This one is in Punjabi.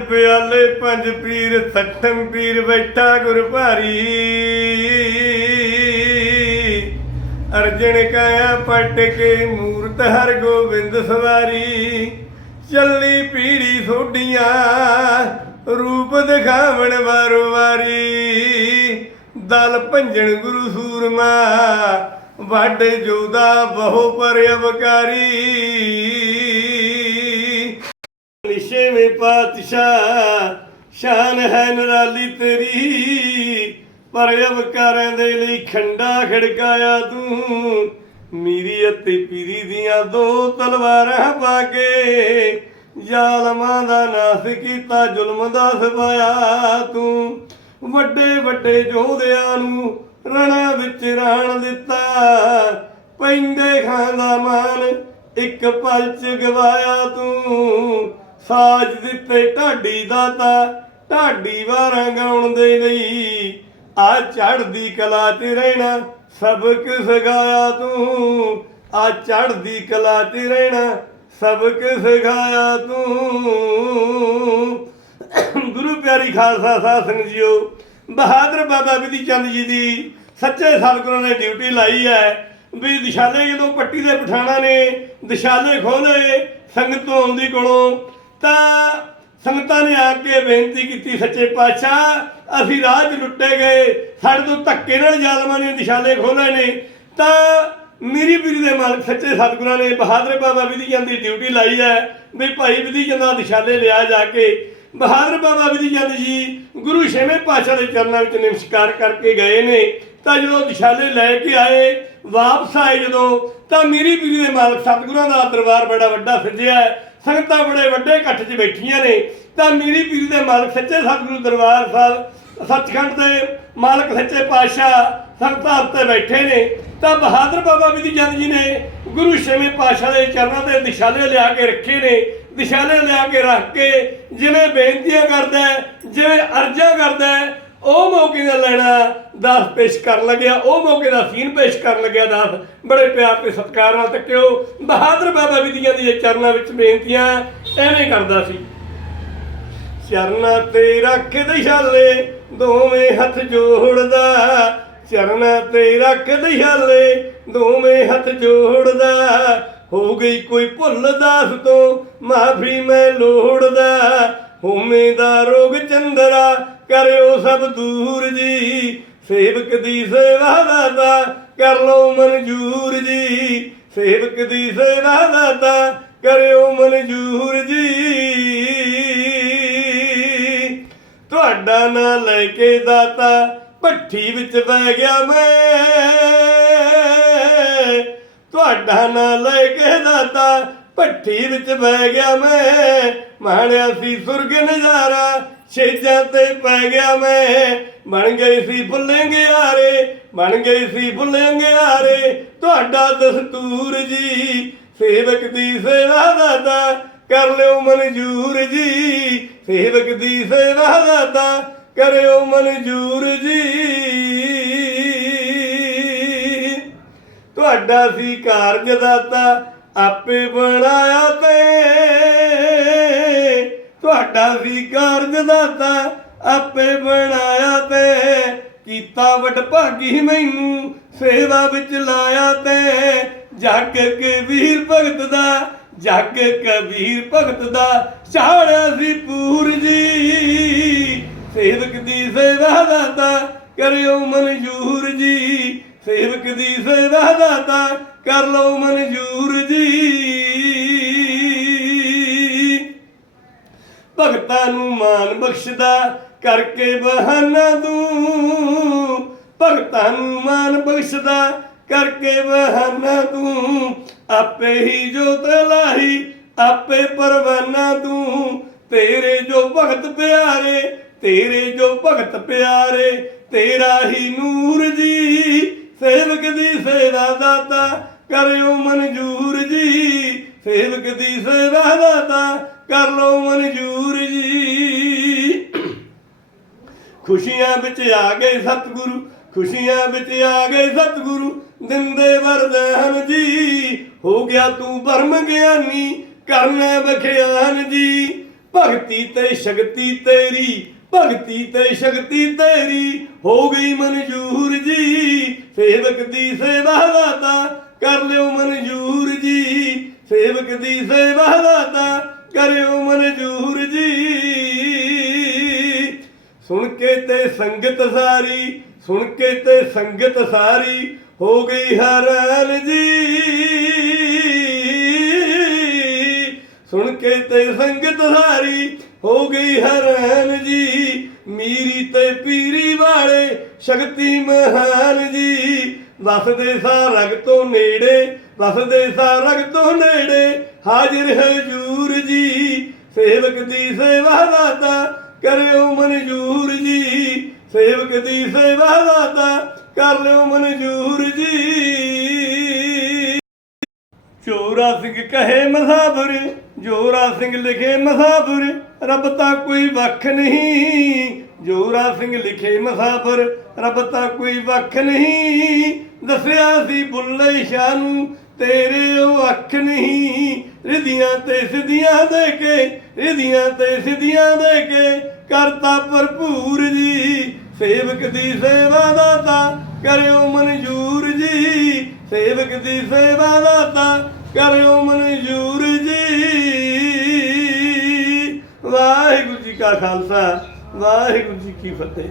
ਪਿਆਲੇ ਪੰਜ ਪੀਰ, ਸੱਠਮ ਪੀਰ ਬੈਠਾ ਗੁਰ ਭਾਰੀ। ਅਰਜਨ ਕਾਇਆ ਪਟ ਕੇ ਮੂਰਤ ਹਰ ਗੋਬਿੰਦ ਸਵਾਰੀ। ਚੱਲੀ ਪੀੜੀ ਸੋਡੀਆਂ ਰੂਪ ਦਿਖਾਵਣ ਵਾਰੋ ਵਾਰੀ। ਦਲ ਭੰਜਣ ਗੁਰੂ ਸੂਰਮਾ ਵੱਡ ਜੋਦਾ ਬਹੁ ਪਰ ਅਵਕਾਰੀ ਨਿਸ਼ੇਵੇਂ ਪਾਤਸ਼ਾਹ, ਸ਼ਾਨ ਹੈ ਨਰਾਲੀ ਤੇਰੀ। ਪਰ ਅਵਕਾਰਾਂ ਦੇ ਲਈ ਖੰਡਾ ਖੜਕਾਇਆ ਤੂੰ। ਮੀਰੀ ਅਤੇ ਪੀਰੀ ਦੀਆਂ ਦੋ ਤਲਵਾਰਾਂ ਪਾ ਕੇ ਜ਼ਾਲਮਾਂ ਦਾ ਨਾਸ ਕੀਤਾ, ਜ਼ੁਲਮ ਦਾ ਸਵਾਇਆ ਤੂੰ। ਵੱਡੇ ਵੱਡੇ ਯੋਧਿਆਂ ਨੂੰ ਰਣਾ ਵਿੱਚ ਰਾਣ ਦਿੱਤਾ। ਪੈਂਦੇ ਖਾਂ ਦਾ ਮਾਨ ਇੱਕ ਪਲ ਚ ਗਵਾਇਆ ਤੂੰ। ਸਾਜ ਦਿੱਤੇ ਢਾਡੀ ਦਾਤਾ, ਢਾਡੀ ਵਾਰਾਂ ਗਾਉਣ ਦੇ ਲਈ ਆ ਚੜਦੀ ਕਲਾ ਤੇ ਰਹਿਣਾ ਸਬਕ ਸਿਖਾਇਆ ਤੂੰ? ਆ ਚੜ੍ਹਦੀ ਕਲਾ ਤੇ ਰਹਿਣਾ ਸਬਕ ਸਿਖਾਇਆ ਤੂੰ? ਗੁਰੂ ਪਿਆਰੀ ਖਾਲਸਾ ਸਾਧ ਸੰਗਤ ਜੀਓ, ਬਹਾਦਰ ਬਾਬਾ ਵਿਧੀ ਚੰਦ ਜੀ ਦੀ ਸੱਚੇ ਸਤਿਗੁਰਾਂ ਨੇ ਡਿਊਟੀ ਲਾਈ ਹੈ। ਵੀ ਦਿਸ਼ਾਲੇ ਜਦੋਂ ਪੱਟੀ ਦੇ ਪਠਾਣਾ ਨੇ, ਦਿਸ਼ਾਲੇ ਖੋਲੇ ਸੰਗਤ ਤੋਂ ਆਉਂਦੀ ਕੋਲੋਂ ਤਾਂ ਸੰਗਤਾਂ ਨੇ ਆ ਕੇ ਬੇਨਤੀ ਕੀਤੀ ਸੱਚੇ ਪਾਤਸ਼ਾਹ, ਅਸੀਂ ਰਾਹ 'ਚ ਲੁੱਟੇ ਗਏ, ਸਾਡੇ ਤੋਂ ਧੱਕੇ ਨਾਲ ਜ਼ਾਲਮਾਂ ਨੇ ਦਿਸ਼ਾਲੇ ਖੋਲੇ ਨੇ। ਤਾਂ ਮੇਰੀ ਪੀਰੀ ਦੇ ਮਾਲਕ ਸੱਚੇ ਸਤਿਗੁਰਾਂ ਨੇ ਬਹਾਦਰ ਬਾਬਾ ਵਿਧੀ ਚੰਦ ਦੀ ਡਿਊਟੀ ਲਾਈ ਹੈ, ਵੀ ਭਾਈ ਵਿਧੀ ਦਾ ਦਿਸ਼ਾਲੇ ਲਿਆ ਜਾ ਕੇ ਬਹਾਦਰ ਬਾਬਾ ਵਿਧੀ ਚੰਦ ਜੀ ਗੁਰੂ ਛੇਵੇਂ ਪਾਤਸ਼ਾਹ ਦੇ ਚਰਨਾਂ ਵਿੱਚ ਨਮਸਕਾਰ ਕਰਕੇ ਗਏ ਨੇ। ਤਾਂ ਜਦੋਂ ਦਿਸ਼ਾਲੇ ਲੈ ਕੇ ਆਏ, ਵਾਪਸ ਆਏ ਜਦੋਂ, ਤਾਂ ਮੇਰੀ ਪੀਰੀ ਦੇ ਮਾਲਕ ਸਤਿਗੁਰਾਂ ਦਾ ਦਰਬਾਰ ਬੜਾ ਵੱਡਾ ਸਜਿਆ। ਸੰਗਤਾਂ ਬੜੇ ਵੱਡੇ ਇਕੱਠ 'ਚ ਬੈਠੀਆਂ ਨੇ। ਤਾਂ ਮੀਰੀ ਪੀਰੀ ਦੇ ਮਾਲਕ ਸੱਚੇ ਸਤਿਗੁਰੂ ਦਰਬਾਰ ਸਾਹਿਬ, ਸੱਚਖੰਡ ਦੇ ਮਾਲਕ ਸੱਚੇ ਪਾਤਸ਼ਾਹ ਸੰਗਤਾਂ ਉੱਤੇ ਬੈਠੇ ਨੇ। ਤਾਂ ਬਹਾਦਰ ਬਾਬਾ ਵਿਧੀ ਚੰਦ ਜੀ ਨੇ ਗੁਰੂ ਛੇਵੇਂ ਪਾਤਸ਼ਾਹ ਦੇ ਚਰਨਾਂ ਤੇ ਦਿਸ਼ਾਲੇ ਲਿਆ ਕੇ ਰੱਖੇ ਨੇ। ਦਿਸ਼ਾਲੇ ਲਿਆ ਕੇ ਰੱਖ ਕੇ ਜਿਵੇਂ ਬੇਨਤੀਆਂ ਕਰਦਾ ਜਿਵੇਂ ਅਰਜ਼ਾਂ ਕਰਦਾ ਉਹ ਮੌਕੇ ਦਾ ਲੈਣਾ, ਦਾਸ ਪੇਸ਼ ਕਰਨ ਲੱਗਿਆ, ਉਹ ਮੌਕੇ ਦਾ ਸੀਨ ਪੇਸ਼ ਕਰਨ ਲੱਗਿਆ, ਦਾਸ। ਬੜੇ ਪਿਆਰ ਤੇ ਸਤਿਕਾਰ ਨਾਲ ਤੱਕਿਓ ਬਹਾਦਰ ਬਾਬਾ ਦੀਆਂ ਦੀ ਚਰਨਾਂ ਵਿੱਚ ਬੇਨਤੀਆਂ ਐਵੇਂ ਕਰਦਾ ਸੀ। ਚਰਨਾਂ ਤੇ ਰੱਖ ਦਿਸ਼ਾਲੇ, ਦੋਵੇਂ ਹੱਥ ਜੋੜਦਾ। ਚਰਨਾਂ ਤੇ ਰੱਖ ਦਿਸ਼ਾਲੇ, ਦੋਵੇਂ ਹੱਥ ਜੋੜਦਾ। ਹੋ ਗਈ ਕੋਈ ਭੁੱਲ ਦਾਸ ਤੋਂ, ਮਾਫੀ ਮੈਂ ਲੋੜਦਾ। ਹੋਮੇ ਦਾ ਰੋਗ ਚੰਦਰਾ ਕਰਿਓ ਸਭ ਦੂਰ ਜੀ, ਸੇਵਕ ਦੀ ਸੇਵਾ ਦਾਤਾ ਕਰ ਲੋ ਮਨਜੂਰ ਜੀ, ਸੇਵਕ ਦੀ ਸੇਵਾ ਦਾਤਾ ਕਰਿਓ ਮਨਜੂਰ ਜੀ। ਤੁਹਾਡਾ ਨਾਂ ਲੈ ਕੇ ਦਾਤਾ ਭੱਠੀ ਵਿੱਚ ਬਹਿ ਗਿਆ ਮੈਂ। ਤੁਹਾਡਾ ਨਾਂ ਲੈ ਕੇ ਦਾਤਾ ਭੱਠੀ ਵਿੱਚ ਬਹਿ ਗਿਆ ਮੈਂ। ਮਾਣਿਆ ਸੀ ਸੁਰਗ ਨਜ਼ਾਰਾ ਛੇਜਾਂ ਤੇ ਪੈ ਗਿਆ ਮੈਂ। ਬਣ ਗਏ ਸੀ ਫੁੱਲੇਂਗਿਆਰੇ ਬਣ ਗਏ ਸੀ ਫੁੱਲੇਂਗਿਆਰੇ ਤੁਹਾਡਾ ਦਸਤੂਰ ਜੀ, ਸੇਵਕ ਦੀ ਸੇਵਾ ਦਾਤਾ। ਕਰ ਲਿਓ ਮਨਜੂਰ ਜੀ, ਸੇਵਕ ਦੀ ਸੇਵਾ ਦਾਤਾ। ਕਰਿਓ ਮਨਜੂਰ ਜੀ। ਤੁਹਾਡਾ ਸੀ ਕਾਰਜ ਦਾਤਾ ਆਪੇ ਬਣਾਇਆ ਤੇ ਤੁਹਾਡਾ ਸੀ ਕਾਰਜ ਦਾਤਾ ਆਪੇ ਬਣਾਇਆ ਤੇ। ਕੀਤਾ ਵਟ ਮੈਨੂੰ ਸੇਵਾ ਵਿੱਚ ਲਾਇਆ ਤੇ। ਜੱਗ ਕਬੀਰ ਭਗਤ ਦਾ ਜੱਗ ਕਬੀਰ ਭਗਤ ਦਾ ਚਾੜਿਆ ਸੀ ਪੂਰ ਜੀ ਸੇਵਕ ਦੀ ਸੇਵਾ ਦਾਤਾ ਕਰਿਓ ਮਨਜੂਰ ਜੀ ਸੇਵਕ ਦੀ ਸੇਵਾ ਦਾਤਾ ਕਰ ਲਓ ਮਨਜੂਰ ਜੀ ਭਗਤਾਂ ਨੂੰ ਮਾਨ ਬਖਸ਼ਦਾ ਕਰਕੇ ਬਹਾਨਾ ਤੂੰ ਭਗਤਾਂ ਨੂੰ ਮਾਨ ਬਖਸ਼ਦਾ ਕਰਕੇ ਬਹਾਨਾ ਤੂੰ ਆਪੇ ਹੀ ਜੋਤ ਲਾਹੀ, ਆਪੇ ਪਰਵਾਨਾ ਤੂੰ ਤੇਰੇ ਜੋ ਭਗਤ ਪਿਆਰੇ, ਤੇਰੇ ਜੋ ਭਗਤ ਪਿਆਰੇ, ਤੇਰਾ ਹੀ ਨੂਰ ਜੀ। ਸੇਵਕ ਦੀ ਸੇਵਾ ਦਾਤਾ, ਕਰਿਓ ਮਨਜੂਰ ਜੀ। ਸੇਵਕ ਦੀ ਸੇਵਾ ਦਾਤਾ ਕਰ ਲਓ ਮਨਜੂਰ ਜੀ। ਖੁਸ਼ੀਆਂ ਵਿੱਚ ਆ ਗਏ ਸਤਿਗੁਰੂ, ਖੁਸ਼ੀਆਂ ਵਿੱਚ ਆ ਗਏ ਸਤਿਗੁਰੂ, ਦਿੰਦੇ ਵਰਦਾਨ ਜੀ। ਹੋ ਗਿਆ ਤੂੰ ਪਰਮ ਗਿਆਨੀ, ਕਰਨਾ ਬਖਿਆਨ ਜੀ। ਭਗਤੀ ਤੇ ਸ਼ਕਤੀ ਤੇਰੀ, ਭਗਤੀ ਤੇ ਸ਼ਕਤੀ ਤੇਰੀ, ਹੋ ਗਈ ਮਨਜ਼ੂਰ ਜੀ। ਸੇਵਕ ਦੀ ਸੇਵਾ ਦਾਤਾ ਕਰ ਲਿਓ ਮਨਜ਼ੂਰ ਸੇਵਕ ਦੀ ਸੇਵਾ ਦਾਤਾ ਕਰਿਓ ਮਨਜ਼ੂਰ ਜੀ। ਸੁਣ ਕੇ ਤੇ ਸੰਗਤ ਸਾਰੀ, ਸੁਣ ਕੇ ਤੇ ਸੰਗਤ ਸਾਰੀ ਹੋ ਗਈ ਹੈਰਾਨ ਜੀ। ਸੁਣ ਕੇ ਤੇ ਸੰਗਤ ਸਾਰੀ ਹੋ ਗਈ ਹੈਰਾਨ ਜੀ। ਮੀਰੀ ਤੇ ਪੀਰੀ ਵਾਲੇ ਸ਼ਕਤੀ ਮਹਾਨ ਜੀ। ਵਸਦੇ ਸਾ ਰਗ ਤੋਂ ਨੇੜੇ ਵਸਦੇ ਸਾਰਗ ਤੋਂ ਨੇੜੇ ਹਾਜ਼ਰ ਹਜੂਰ ਜੀ। ਸੇਵਕ ਦੀ ਸੇਵਾ ਦਾਤਾ ਕਰਿਓ ਮਨਜ਼ੂਰ ਜੀ। ਸੇਵਕ ਦੀ ਸੇਵਾ ਦਾਤਾ ਕਰ ਲਿਓ ਮਨਜ਼ੂਰ ਜੀ। ਚੋਰਾ ਸਿੰਘ ਕਹੇ ਮਸਾਫ਼ਰ ਜੋਰਾ ਸਿੰਘ ਲਿਖੇ ਮਸਾਬਰ, ਰੱਬ ਤਾਂ ਕੋਈ ਵੱਖ ਨਹੀਂ। ਜੋਰਾ ਸਿੰਘ ਲਿਖੇ ਮਸਾਫ਼ਰ ਰੱਬ ਤਾਂ ਕੋਈ ਵੱਖ ਨਹੀਂ। ਦੱਸਿਆ ਸੀ ਬੁੱਲੇ ਸ਼ਾਹ ਨੂੰ ਤੇਰੇ ਉਹ ਅੱਖ ਨਹੀਂ, ਰਿਧੀਆਂ ਤੇ ਸਿਧੀਆਂ ਦੇ ਕੇ, ਰਿਧੀਆਂ ਤੇ ਸਿਧੀਆਂ ਦੇ ਕੇ ਕਰਤਾ ਭਰਪੂਰ ਜੀ। ਸੇਵਕ ਦੀ ਸੇਵਾ ਦਾਤਾ ਕਰਿਓ ਮਨਜ਼ੂਰ ਜੀ। ਸੇਵਕ ਦੀ ਸੇਵਾ ਦਾਤਾ ਕਰਿਓ ਮਨਜ਼ੂਰ ਜੀ। ਵਾਹਿਗੁਰੂ ਜੀ ਕਾ ਖਾਲਸਾ, ਵਾਹਿਗੁਰੂ ਜੀ ਕੀ ਫਤਿਹ।